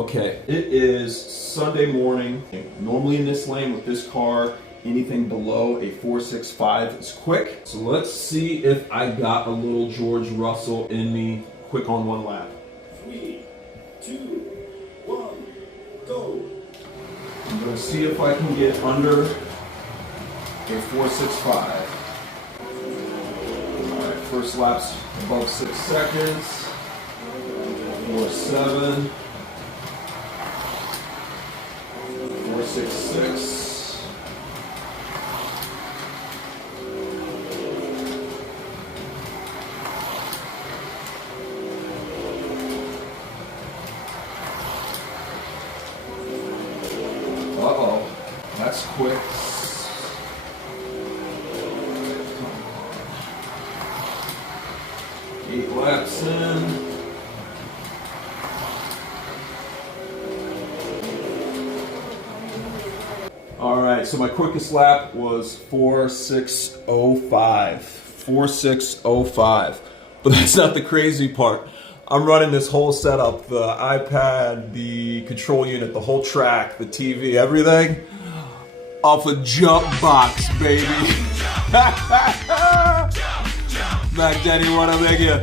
Okay, it is Sunday morning. Normally in this lane with this car, anything below a 4.65 is quick. So let's see if I got a little George Russell in me quick on one lap. 3, 2, 1, go. I'm gonna see if I can get under a 4.65. All right, first lap's above 6 seconds. 4.7. 4.66. Uh-oh, that's quick. Come on. 8 laps in. All right, so my quickest lap was 4.605. 4.605. But that's not the crazy part. I'm running this whole setup, the iPad, the control unit, the whole track, the TV, everything, off a jump box, baby. Mac Daddy, wanna make you?